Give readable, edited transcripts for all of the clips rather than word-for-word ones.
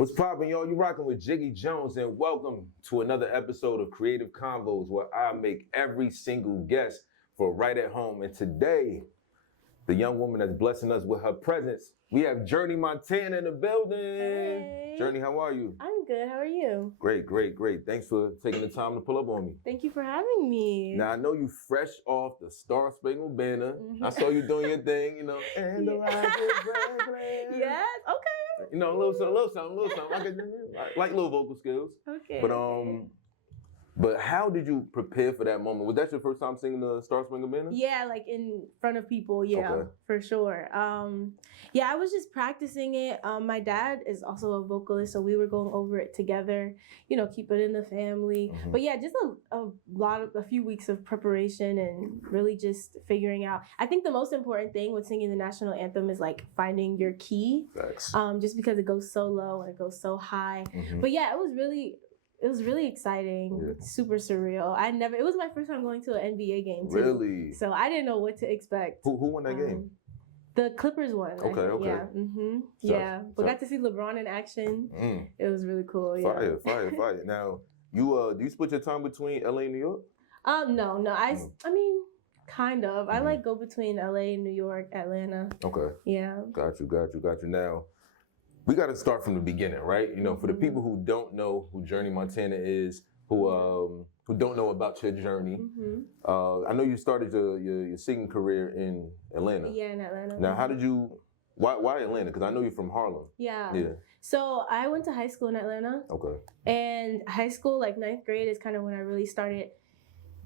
What's poppin', y'all? You rockin' with Jiggy Jones, and welcome to another episode of Creative Convos, where I make every single guest for right at home. And today, the young woman that's blessing us with her presence, we have Journey Montana in the building. Hey. Journey, how are you? I'm good. How are you? Great. Thanks for taking the time to pull up on me. Thank you for having me. Now, I know you fresh off the Star-Spangled Banner. Mm-hmm. I saw you doing your thing, you know. And the Yes, okay. You know, a little something. Like little vocal skills. Okay. But how did you prepare for that moment? Was that your first time singing the Star-Spangled Banner? Yeah, like in front of people. Yeah, okay. For sure. I was just practicing it. My dad is also a vocalist, so we were going over it together. You know, keep it in the family. Mm-hmm. But yeah, just a few weeks of preparation and really just figuring out. I think the most important thing with singing the national anthem is like finding your key. Facts. Just because it goes so low and it goes so high. Mm-hmm. But yeah, it was really exciting, super surreal. It was my first time going to an NBA game too. Really? So I didn't know what to expect. Who won that game? The Clippers won. Okay. Yeah. Mm-hmm. We got to see LeBron in action. It was really cool. Yeah. Fire. Now, do you split your time between LA and New York? No. I mean, kind of. I like go between LA, New York, Atlanta. Okay. Yeah. Got you. Now, we got to start from the beginning, right? You know, for the people who don't know who Journey Montana is, who don't know about your journey, I know you started your singing career in Atlanta. Yeah, in Atlanta. Now, why Atlanta? Because I know you're from Harlem. Yeah. So I went to high school in Atlanta. Okay. And high school, like 9th grade, is kind of when I really started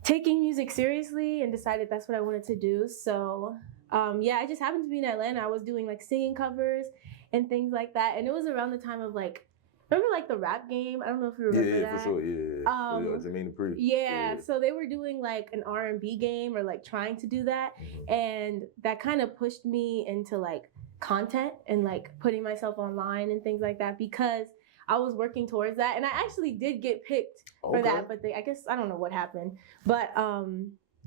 taking music seriously and decided that's what I wanted to do. So I just happened to be in Atlanta. I was doing like singing covers and things like that. And it was around the time of like, remember like the rap game? I don't know if you remember that. Yeah, for sure. Yeah. Jermaine Dupri. Yeah. So they were doing like an R&B game or like trying to do that. Mm-hmm. And that kind of pushed me into like content and like putting myself online and things like that because I was working towards that. And I actually did get picked for that. But I guess, I don't know what happened. But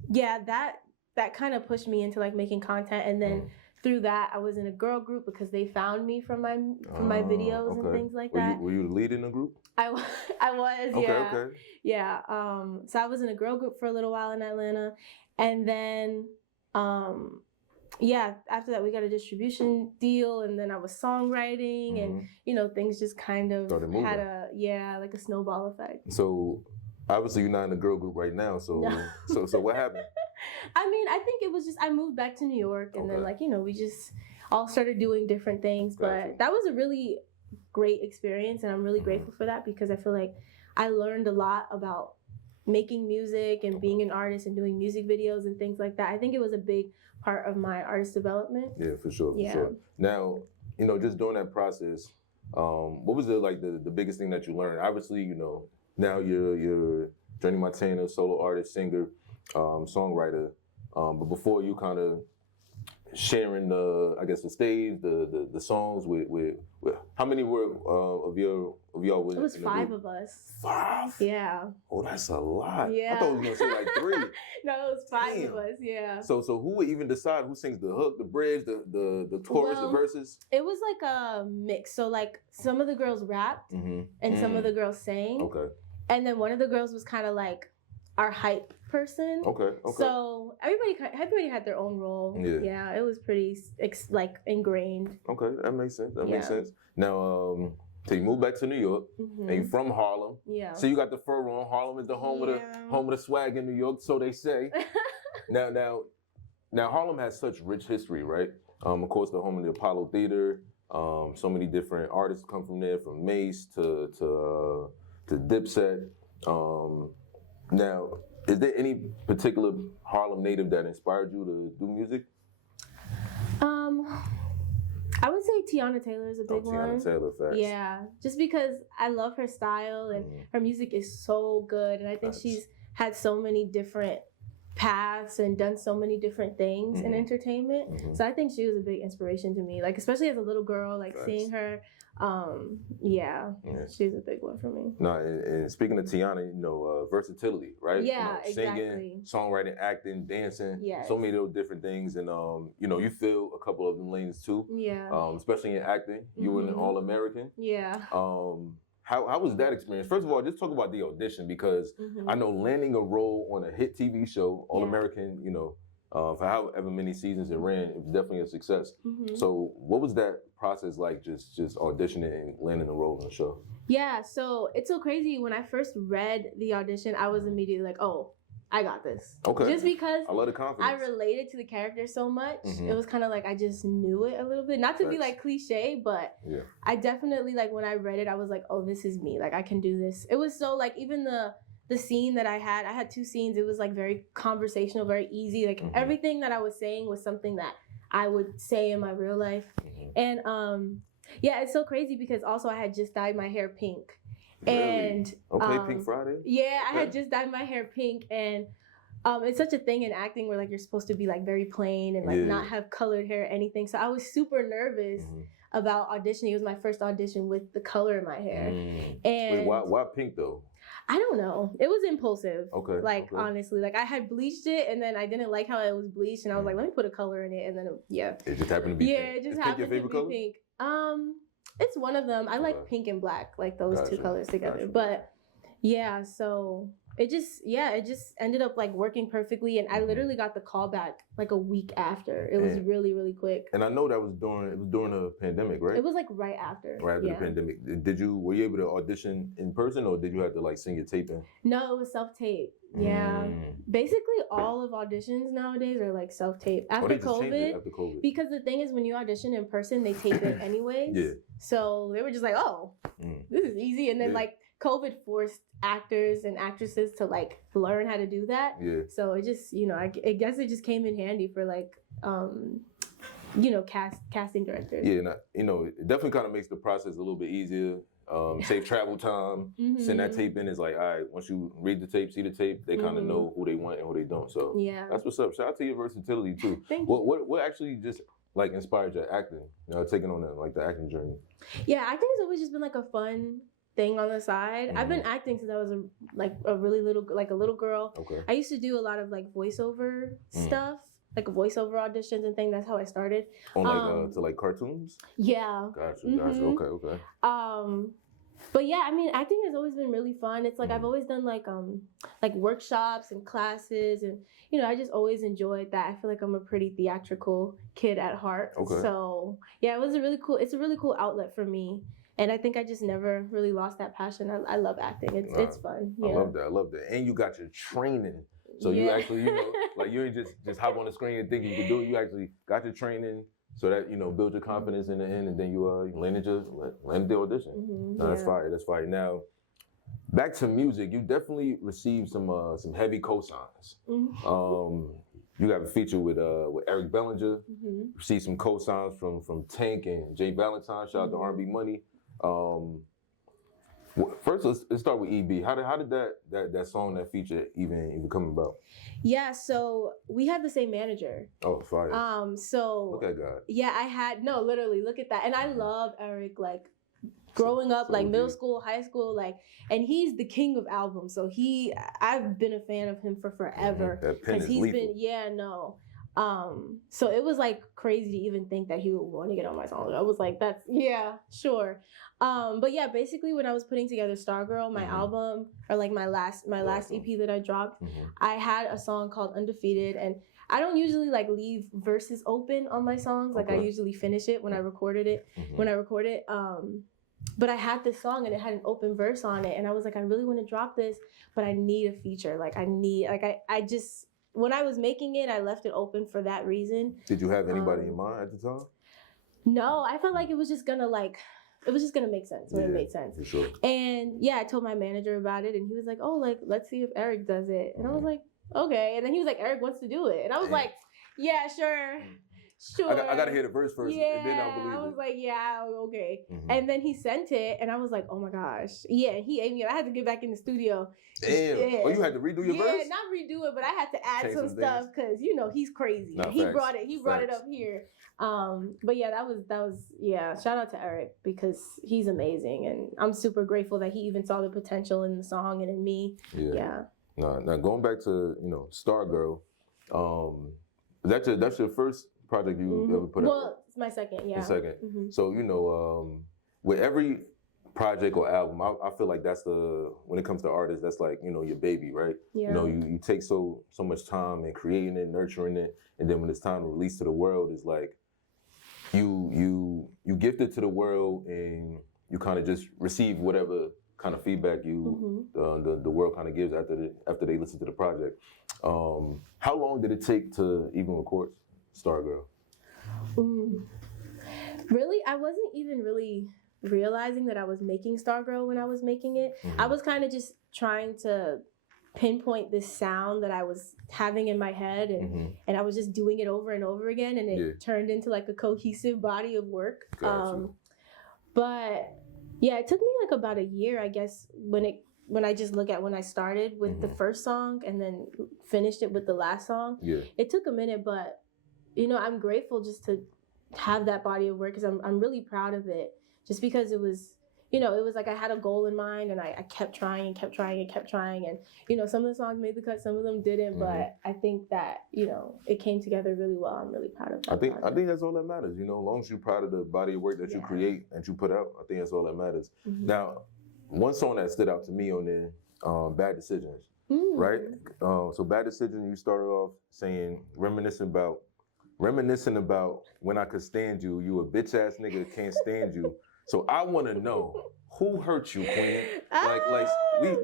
that kind of pushed me into like making content. And then through that, I was in a girl group because they found me from my videos and things like that. Were you the lead in the group? I was, yeah. Okay. Yeah. So I was in a girl group for a little while in Atlanta. And then, after that we got a distribution deal and then I was songwriting and, you know, things just kind of had like a snowball effect. So obviously you're not in a girl group right now. So, so what happened? I mean, I think it was just, I moved back to New York and then like, you know, we just all started doing different things, but that was a really great experience. And I'm really grateful for that because I feel like I learned a lot about making music and being an artist and doing music videos and things like that. I think it was a big part of my artist development. Yeah, for sure. Now, you know, just during that process, what was the biggest thing that you learned? Obviously, you know, now you're Journey Montana, solo artist, singer, songwriter. But before you kind of sharing the stage, the songs with how many were of y'all was it was 5 of us. 5? Yeah. Oh, that's a lot. Yeah. I thought you was gonna say like 3. No, it was 5 of us, yeah. So who would even decide who sings the hook, the bridge, the chorus, the verses? It was like a mix. So like some of the girls rapped and some of the girls sang. Okay. And then one of the girls was kind of like our hype person. Okay. So everybody had their own role. Yeah, it was pretty ingrained. Okay, that makes sense. Makes sense. Now, so you moved back to New York, and you're from Harlem. Yeah. So you got the fur on. Harlem is the home of the swag in New York, so they say. Now, Harlem has such rich history, right? Of course, the home of the Apollo Theater. So many different artists come from there, from Mace to Dipset. Now, is there any particular Harlem native that inspired you to do music? I would say Tiana Taylor is a big one. Tiana Taylor, facts. Yeah, just because I love her style and her music is so good, and I think she's had so many different paths and done so many different things in entertainment. So I think she was a big inspiration to me, like especially as a little girl, like seeing her. Yeah, she's a big one for me. No, and speaking of Tiana, versatility, right? Yeah, singing, songwriting, acting, dancing, yes. So many of those different things, and you fill a couple of them lanes too. Yeah. Especially in acting, you were an All-American. Yeah. How was that experience? First of all, just talk about the audition, because I know landing a role on a hit TV show, All-American, for however many seasons it ran, it was definitely a success. So what was that process like, just auditioning and landing a role in the show? Yeah, so it's so crazy. When I first read the audition, I was immediately like, oh, I got this. Okay. Just because I love the confidence. I related to the character so much. It was kind of like I just knew it a little bit. Not to be like cliche, but I definitely, like, when I read it, I was like, oh, this is me. Like, I can do this. It was so, like, even the scene that I had 2 scenes. It was like very conversational, very easy. Like everything that I was saying was something that I would say in my real life. And yeah, it's so crazy because also I had just dyed my hair pink. Really? And Pink Friday? Yeah, I had just dyed my hair pink, and it's such a thing in acting where like you're supposed to be like very plain and like not have colored hair or anything. So I was super nervous about auditioning. It was my first audition with the color in my hair. And wait, why pink though? I don't know. It was impulsive. Okay. Like, honestly, like I had bleached it and then I didn't like how it was bleached, and I was like, let me put a color in it, and then it just happened to be pink. It just happened to be color? pink. It's one of them. I like pink and black, like those two colors together. But yeah, so it just ended up like working perfectly, and I literally got the call back like a week after. It was really, really quick. And I know that was during the pandemic, right? It was like right after. Right after the pandemic. Were you able to audition in person, or did you have to like sing your tape in? No, it was self-tape. Yeah. Basically all of auditions nowadays are like self-tape after COVID. Because the thing is, when you audition in person, they tape it anyways. So they were just like, oh, this is easy. And then like COVID forced actors and actresses to like learn how to do that. So it just, I guess it just came in handy for like, casting directors. Yeah, and it definitely kind of makes the process a little bit easier. Save travel time. Send that tape in. Is like, all right, once you read the tape, see the tape, they kind of know who they want and who they don't. So that's what's up. Shout out to your versatility too. Thank you. What actually just like inspired your acting? Taking on the acting journey. Yeah, acting has always just been like a fun thing on the side. I've been acting since I was a little girl. Okay. I used to do a lot of like voiceover stuff. Like voiceover auditions and things. That's how I started. On to like cartoons? Yeah. Gotcha. Okay. But yeah, I mean, acting has always been really fun. It's like I've always done like workshops and classes, and I just always enjoyed that. I feel like I'm a pretty theatrical kid at heart. Okay. So yeah, it's a really cool outlet for me. And I think I just never really lost that passion. I love acting. It's fun. Yeah. I love that. And you got your training. So you actually, like you ain't just hop on the screen and think you can do it. You actually got your training so that, build your confidence in the end, and then you landed the audition. That's fire. That's fire. Now, back to music. You definitely received some heavy cosigns. You got a feature with Eric Bellinger. Received some cosigns from Tank and Jay Valentine. Shout out to R&B Money. First, let's start with EB. How did that song, that feature even come about? Yeah, so we had the same manager. Oh, fire. So look at God. Yeah, literally, look at that. And I love Eric, like growing up, like middle school, high school, like, and he's the king of albums. So I've been a fan of him for forever. That pen is lethal. So it was like crazy to even think that he would want to get on my song. I was like, sure. But yeah, basically when I was putting together Stargirl, my album, or like my last EP that I dropped, I had a song called Undefeated, and I don't usually like leave verses open on my songs. Like I usually finish it when I recorded it. But I had this song and it had an open verse on it, and I was like, I really want to drop this, but I need a feature. I just, when I was making it, I left it open for that reason. Did you have anybody in mind at the time? No, I felt like it was just gonna make sense when it made sense. For sure. And yeah, I told my manager about it, and he was like, oh, like, let's see if Eric does it. And I was like, okay. And then he was like, Eric wants to do it. And I was like, yeah, sure. sure. I gotta hear the verse first, yeah, and then I'll believe it. I was like, yeah, okay. Mhm. And then he sent it, and I was like, oh my gosh. Yeah, he ate me up. I had to get back in the studio. Damn. Yeah. Oh, you had to redo your verse? Yeah, not redo it, but I had to add Change some some stuff because he's crazy. Nah, he facts. brought it Facts. up here. But yeah, that was yeah. Shout out to Eric because he's amazing, and I'm super grateful that he even saw the potential in the song and in me. Yeah. Now going back to Stargirl, that's your first project you ever put out? Well, it's my second. Yeah. The second. Mm-hmm. So with every project or album, I feel like that's when it comes to artists, that's like your baby, right? Yeah. You take so much time in creating it, nurturing it, and then when it's time to release to the world, it's like you gift it to the world and you kind of just receive whatever kind of feedback the world kind of gives after they listen to the project. How long did it take to even record Stargirl? Really, I wasn't even really realizing that I was making Stargirl when I was making it. Mm-hmm. I was kind of just trying to pinpoint this sound that I was having in my head, and I was just doing it over and over again, and it turned into like a cohesive body of work. Gotcha. But yeah, it took me like about a year, I guess, when I just look at when I started with the first song and then finished it with the last song. Yeah. It took a minute, but I'm grateful just to have that body of work because I'm really proud of it. Just because it was, it was like I had a goal in mind and I kept trying and kept trying and kept trying. And, some of the songs made the cut, some of them didn't. But I think that, it came together really well. I'm really proud of that. I think that's all that matters. As long as you're proud of the body of work that you create and you put out, I think that's all that matters. Mm-hmm. Now, one song that stood out to me on there, Bad Decisions, right? So Bad Decisions, you started off saying, reminiscing about when I could stand you. You a bitch ass nigga that can't stand you. So I want to know who hurt you, Queen. Like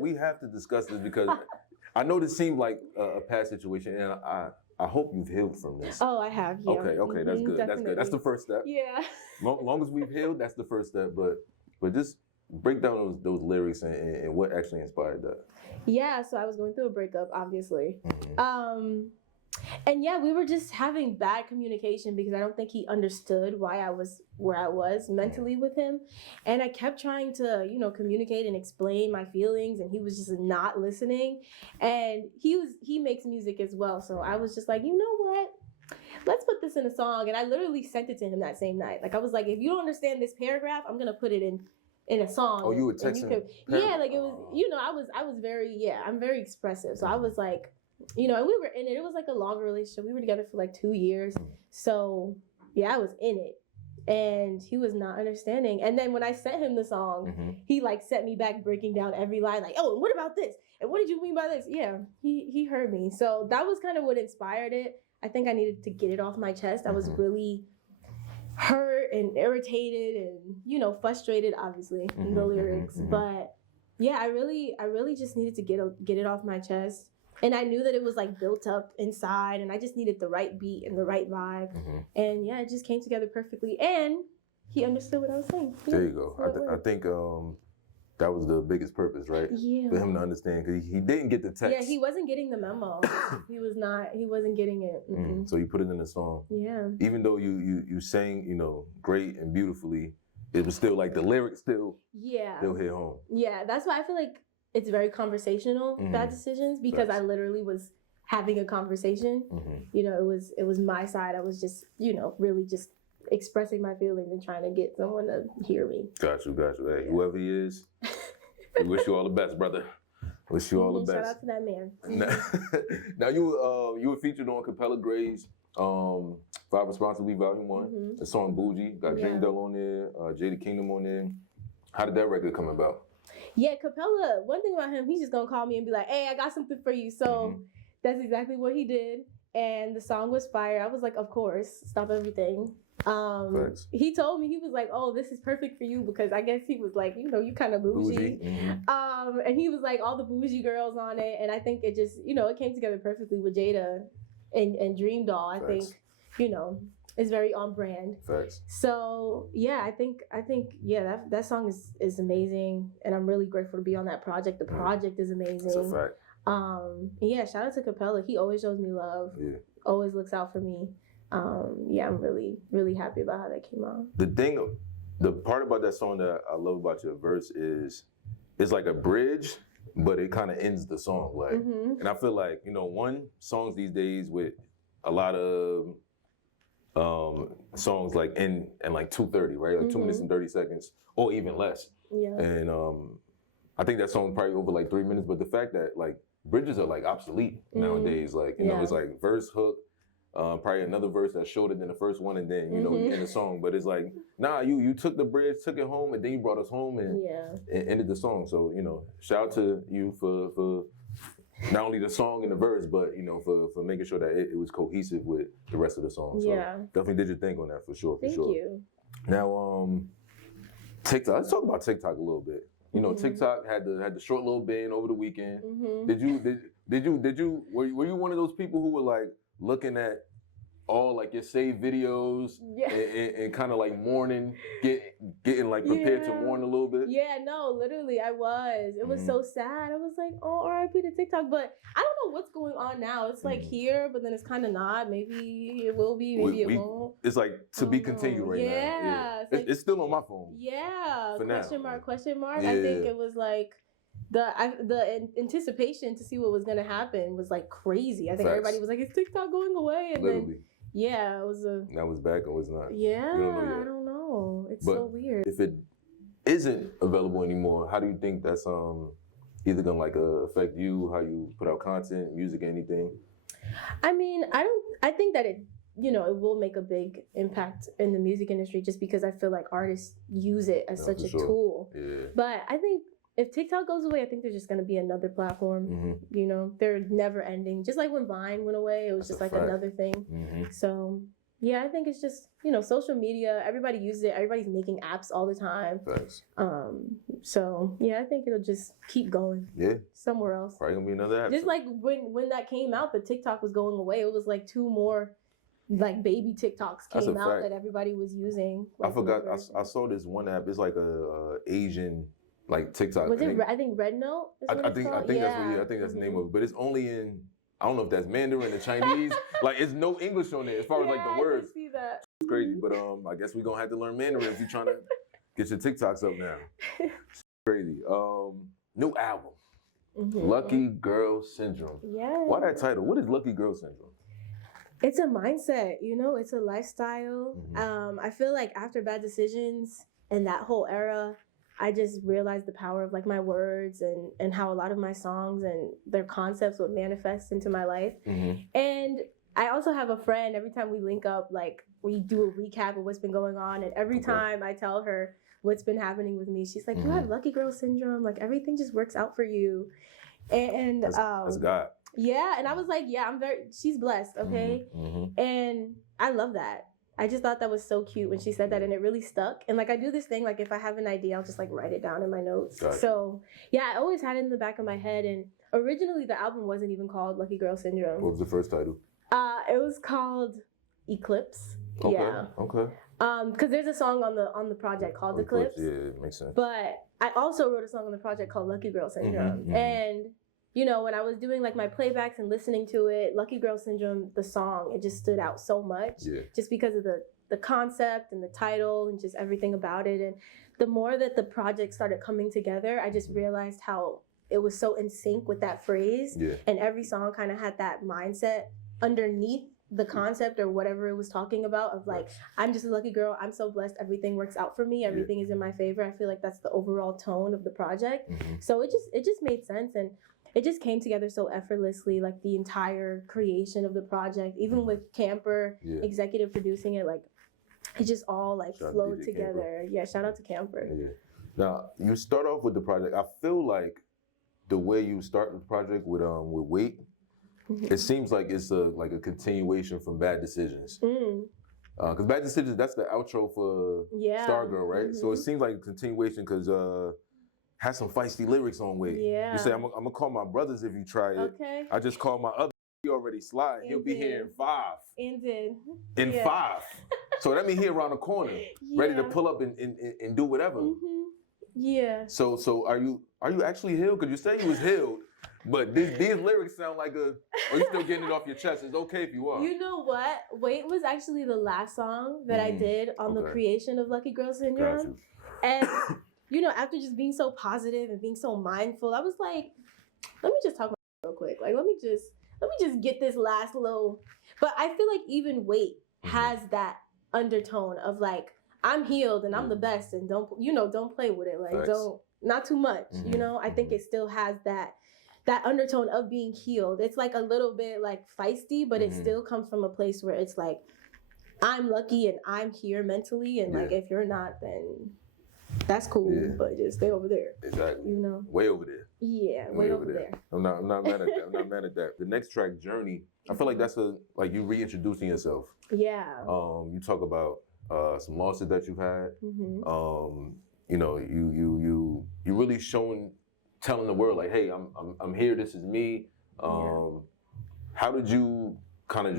we have to discuss this because I know this seemed like a past situation, and I hope you've healed from this. Oh, I have. Yeah. Okay, that's good. Definitely. That's good. That's the first step. Yeah. Long as we've healed, that's the first step. But just break down those lyrics and what actually inspired that. Yeah. So I was going through a breakup, obviously. And yeah, we were just having bad communication because I don't think he understood why I was where I was mentally with him. And I kept trying to, communicate and explain my feelings, and he was just not listening. And he makes music as well. So I was just like, you know what? Let's put this in a song. And I literally sent it to him that same night. Like I was like, if you don't understand this paragraph, I'm gonna put it in a song. Oh, you were texting? Yeah, like it was, I was very, I'm very expressive. So I was like, and we were in it. It was like a longer relationship. We were together for like 2 years. So yeah, I was in it. And he was not understanding. And then when I sent him the song, he like sent me back breaking down every line, like, oh, and what about this? And what did you mean by this? Yeah, he heard me. So that was kind of what inspired it. I think I needed to get it off my chest. I was really hurt and irritated and, frustrated, obviously, in the lyrics. But yeah, I really just needed to get it off my chest. And I knew that it was like built up inside, and I just needed the right beat and the right vibe. And yeah, it just came together perfectly. And he understood what I was saying. There you go. I think that was the biggest purpose, right? Yeah. For him to understand, because he didn't get the text. Yeah, he wasn't getting the memo. He wasn't getting it. So you put it in the song. Yeah. Even though you sang, great and beautifully, it was still like the lyrics still hit home. Yeah, that's why I feel like it's very conversational, Bad Decisions, because I literally was having a conversation. It was my side. I was just, really just expressing my feelings and trying to get someone to hear me. Got you. Hey, whoever he is, we wish you all the best, brother. Wish you all the best. Shout out to that man. Now you were featured on Capella Gray's Five Responsibly Volume 1. The song Bougie, got Dream Doll on there, Jada Kingdom on there. How did that record come about? Yeah, Capella, one thing about him, he's just gonna call me and be like, hey, I got something for you. So that's exactly what he did. And the song was fire. I was like, of course, stop everything. He told me, he was like, oh, this is perfect for you, because I guess he was like, you kind of bougie. And he was like, all the bougie girls on it. And I think it just, it came together perfectly with Jada and Dream Doll. I think, is very on brand. Facts. So yeah, I think that song is amazing, and I'm really grateful to be on that project. The project is amazing. That's a fact. Yeah, shout out to Capella. He always shows me love. Yeah. Always looks out for me. yeah, I'm really, really happy about how that came out. The part about that song that I love about your verse is it's like a bridge, but it kind of ends the song. Like, and I feel like, songs these days with a lot of songs like in like 2:30, right? Like 2 minutes and 30 seconds, or even less. Yeah. And I think that song probably over like 3 minutes, but the fact that like bridges are like obsolete nowadays, like, you know, it's like verse, hook, probably another verse that's shorter than the first one, and then, you end the song. But it's like, nah, you took the bridge, took it home, and then you brought us home and ended the song. So, shout out to you for not only the song and the verse, but, for making sure that it was cohesive with the rest of the song. So definitely did your thing on that for sure. Thank you. Now, TikTok. Let's talk about TikTok a little bit. TikTok had the short little bin over the weekend. Were you one of those people who were like looking at all like your saved videos and kind of like mourning, getting like prepared to mourn a little bit? Yeah, no, literally I was. It was so sad. I was like, oh, RIP to TikTok. But I don't know what's going on now. It's like here, but then it's kind of not. Maybe it will be, maybe it won't. It's like to be continued right now. Yeah. It's still on my phone. Yeah. Question mark. Yeah. I think it was like the anticipation to see what was gonna happen was like crazy. I think everybody was like, "Is TikTok going away?" And literally. Then, it was a. Now it's back or it's not. Yeah, I don't know. It's so weird. If it isn't available anymore, how do you think that's either gonna like affect you, how you put out content, music, anything? I mean, I think that it will make a big impact in the music industry just because I feel like artists use it as such a tool. Yeah. But I think if TikTok goes away, I think there's just going to be another platform. They're never ending. Just like when Vine went away, it was just like another thing. So, yeah, I think it's just, social media, everybody uses it. Everybody's making apps all the time. Thanks. So, yeah, I think it'll just keep going. Yeah. Somewhere else. Probably going to be another app. Just like when that came out, the TikTok was going away. It was like 2 more like baby TikToks came out that everybody was using. Like, I forgot. I saw this one app. It's like a Asian like TikTok. Was it? I think Red Note. I think that's the name of it. But it's only in, I don't know if that's Mandarin or Chinese. Like it's no English on it as far as like the words. I see that. It's crazy, but I guess we're gonna have to learn Mandarin if you're trying to get your TikToks up now. It's crazy. New album, Lucky Girl Syndrome. Yeah. Why that title? What is Lucky Girl Syndrome? It's a mindset, it's a lifestyle. I feel like after Bad Decisions and that whole era, I just realized the power of like my words and how a lot of my songs and their concepts would manifest into my life. And I also have a friend, every time we link up, like we do a recap of what's been going on. And every time I tell her what's been happening with me, she's like, you have Lucky Girl Syndrome. Like everything just works out for you. And that's God. Yeah, and I was like, she's blessed, okay? And I love that. I just thought that was so cute when she said that, and it really stuck. And like I do this thing, like if I have an idea, I'll just like write it down in my notes. Gotcha. So yeah, I always had it in the back of my head. And originally the album wasn't even called Lucky Girl Syndrome. What was the first title? It was called Eclipse. Okay. Yeah. Okay. Because there's a song on the project called Eclipse. Yeah, it makes sense. But I also wrote a song on the project called Lucky Girl Syndrome. And when I was doing like my playbacks and listening to it, Lucky Girl Syndrome, the song, it just stood out so much. Yeah. Just because of the concept and the title and just everything about it. And the more that the project started coming together, I just realized how it was so in sync with that phrase. Yeah. And every song kind of had that mindset underneath the concept or whatever it was talking about of like, I'm just a lucky girl. I'm so blessed. Everything works out for me. Everything is in my favor. I feel like that's the overall tone of the project. So it just made sense. And it just came together so effortlessly, like the entire creation of the project, even with Camper executive producing it, like it just all like flowed together. Camper. Yeah, shout out to Camper. Yeah. Now you start off with the project. I feel like the way you start the project with Wait, it seems like it's like a continuation from Bad Decisions. Because Bad Decisions, that's the outro for Stargirl, right? So it seems like a continuation because has some feisty lyrics on Wait. Yeah. You say, I'm gonna call my brothers if you try it. Okay. I just called my other, he already slide. He'll be here in 5. In 5. So that means he around the corner, ready to pull up and do whatever. Yeah. So are you actually healed? Because you said you was healed, But these lyrics sound like a. Are you still getting it off your chest? It's okay if you are. You know what? Wait was actually the last song that I did on the creation of Lucky Girl Syndrome. And, after just being so positive and being so mindful, I was like, let me just talk about it real quick. Like, let me just get this last little. But I feel like even Wait has that undertone of like, I'm healed and I'm the best and don't play with it. Like, not too much, I think it still has that undertone of being healed. It's like a little bit like feisty, but it still comes from a place where it's like, I'm lucky and I'm here mentally. And like, if you're not, then that's cool, but just stay over there. Exactly. Way over there. Yeah, way over there. I'm not mad at that. I'm not mad at that. The next track, Journey, I feel like that's like you reintroducing yourself. Yeah. You talk about some losses that you've had. You really telling the world like, hey, I'm here. This is me. How did you kind of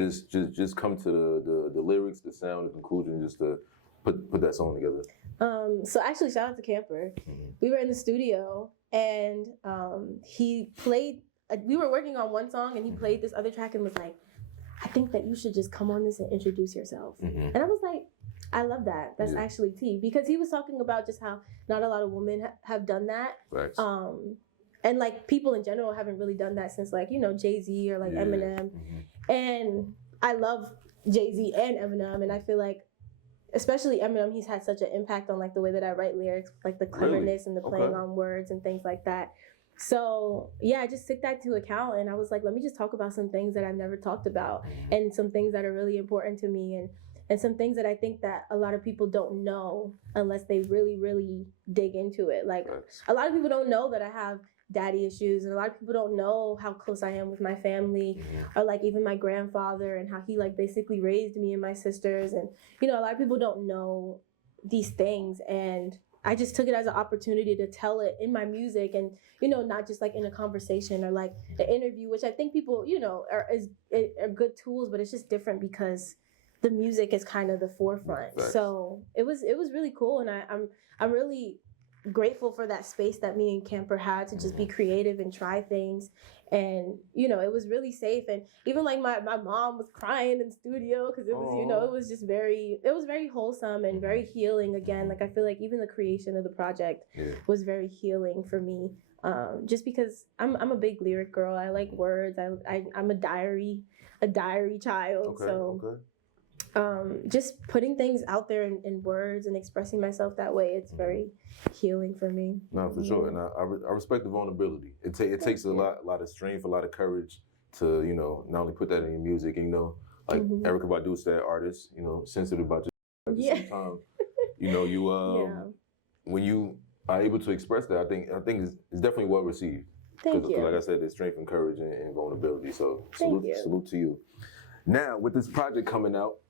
just come to the lyrics, the sound, the conclusion, just to put that song together? So actually, shout out to Camper. We were in the studio and he played. We were working on one song and he played this other track and was like, I think that you should just come on this and introduce yourself. And I was like, I love that. That's actually tea, because he was talking about just how not a lot of women have done that. Right. And like people in general haven't really done that since like, Jay-Z or like Eminem. And I love Jay-Z and Eminem. And I feel like, especially Eminem, he's had such an impact on like the way that I write lyrics, like the cleverness and the playing on words and things like that. So yeah, I just took that to account and I was like, let me just talk about some things that I've never talked about and some things that are really important to me and some things that I think that a lot of people don't know unless they really, really dig into it. Like a lot of people don't know that I have daddy issues, and a lot of people don't know how close I am with my family or like even my grandfather and how he like basically raised me and my sisters. And a lot of people don't know these things, and I just took it as an opportunity to tell it in my music and not just like in a conversation or like an interview, which I think people are good tools, but it's just different because the music is kind of the forefront. So it was really cool, and I'm really grateful for that space that me and Camper had to just be creative and try things. And it was really safe, and even like my mom was crying in studio because it was it was just very wholesome and very healing. Again, like I feel like even the creation of the project was very healing for me, just because I'm a big lyric girl. I like words. I'm a diary child. Just putting things out there in words and expressing myself that way, it's very healing for me. No, for sure. And I respect the vulnerability. It takes a lot of strength, a lot of courage to, not only put that in your music, and, like Erykah Badu said, artists, sensitive about your sometimes, when you are able to express that, I think it's definitely well received. Thank you. Like I said, there's strength and courage and vulnerability. So salute to you. Now, with this project coming out,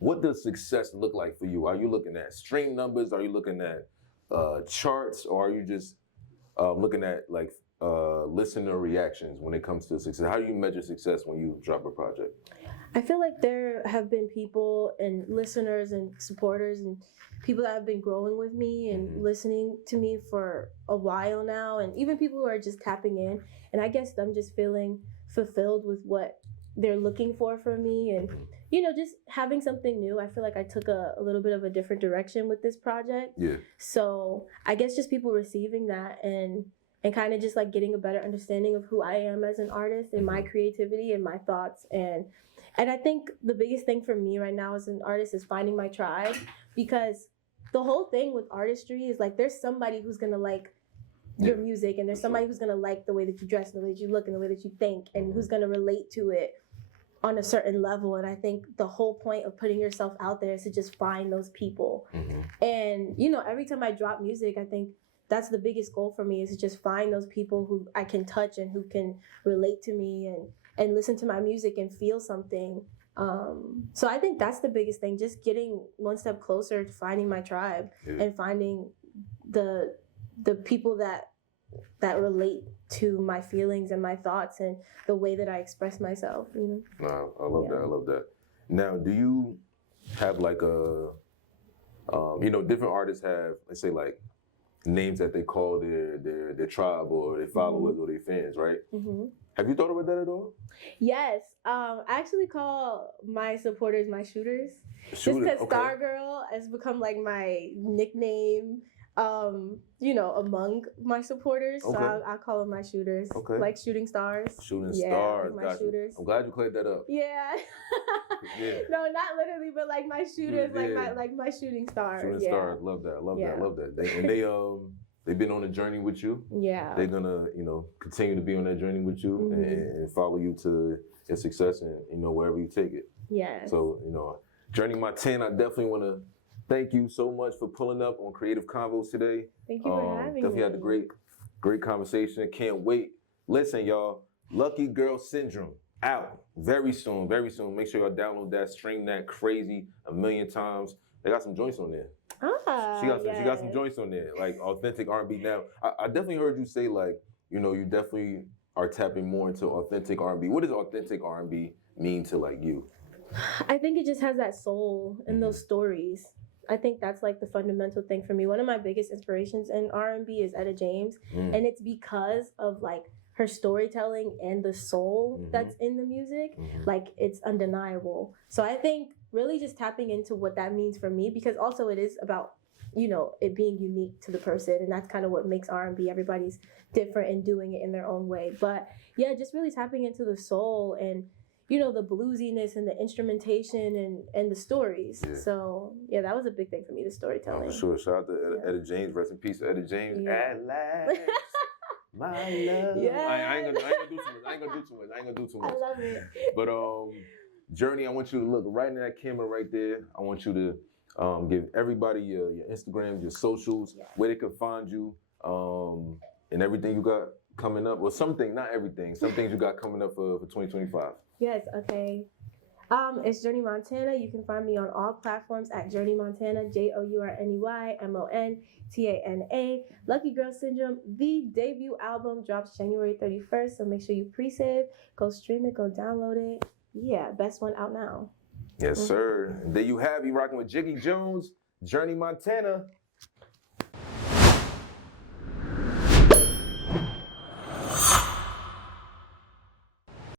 what does success look like for you? Are you looking at stream numbers? Are you looking at charts? Or are you just looking at like listener reactions when it comes to success? How do you measure success when you drop a project? I feel like there have been people and listeners and supporters and people that have been growing with me and listening to me for a while now, and even people who are just tapping in. And I guess I'm just feeling fulfilled with what they're looking for from me, and just having something new. I feel like I took a little bit of a different direction with this project. So I guess just people receiving that and kind of just like getting a better understanding of who I am as an artist and my creativity and my thoughts. And I think the biggest thing for me right now as an artist is finding my tribe, because the whole thing with artistry is like there's somebody who's gonna like your music, and there's somebody who's gonna like the way that you dress and the way that you look and the way that you think, and who's gonna relate to it on a certain level. And I think the whole point of putting yourself out there is to just find those people. And every time I drop music, I think that's the biggest goal for me, is to just find those people who I can touch and who can relate to me and listen to my music and feel something. So I think that's the biggest thing, just getting one step closer to finding my tribe and finding the people that relate to my feelings and my thoughts and the way that I express myself. Wow, I love that. I love that. Now, do you have like a, different artists have, let's say like names that they call their tribe or their followers or their fans, right? Mm-hmm. Have you thought about that at all? Yes. I actually call my supporters my shooters. Just because Star Girl has become like my nickname, among my supporters. So I call them my shooters. Okay. Like shooting stars. Shooting stars. Like my shooters. I'm glad you cleared that up. Yeah. No, not literally, but like my shooters, like my shooting stars. Shooting stars. Love that. Love that. They've been on a journey with you. Yeah. They're gonna, continue to be on that journey with you and follow you to your success and, wherever you take it. Yeah. So, Journey Montana, I definitely want to thank you so much for pulling up on Creative Convos today. Thank you for having me. Definitely had a great conversation. Can't wait. Listen, y'all, Lucky Girl Syndrome out very soon, very soon. Make sure y'all download that, stream that crazy 1,000,000 times. They got some joints on there. She got some joints on there, like authentic R&B. Now, I definitely heard you say like, you definitely are tapping more into authentic R&B. What does authentic R&B mean to like you? I think it just has that soul in those stories. I think that's like the fundamental thing for me. One of my biggest inspirations in R&B is Etta James, and it's because of like her storytelling and the soul that's in the music. Like it's undeniable. So I think really just tapping into what that means for me, because also it is about it being unique to the person, and that's kind of what makes R&B. Everybody's different and doing it in their own way. But yeah, just really tapping into the soul and the bluesiness and the instrumentation and the stories. Yeah. So yeah, that was a big thing for me, the storytelling. For sure. Shout out to Etta James. Rest in peace, Etta James. Yeah. At last, my love. Yeah. I ain't gonna do too much. I love it. But Journey, I want you to look right in that camera right there. I want you to give everybody your Instagram, your socials, where they can find you, and everything you got coming up. Well, not everything. Some things you got coming up for 2025. Yes, okay. It's Journey Montana. You can find me on all platforms at Journey Montana, JourneyMontana. Lucky Girl Syndrome, the debut album, drops January 31st. So make sure you pre-save, go stream it, go download it. Yeah, best one out now. Yes, sir. There you have it, rocking with Jiggy Jones, Journey Montana.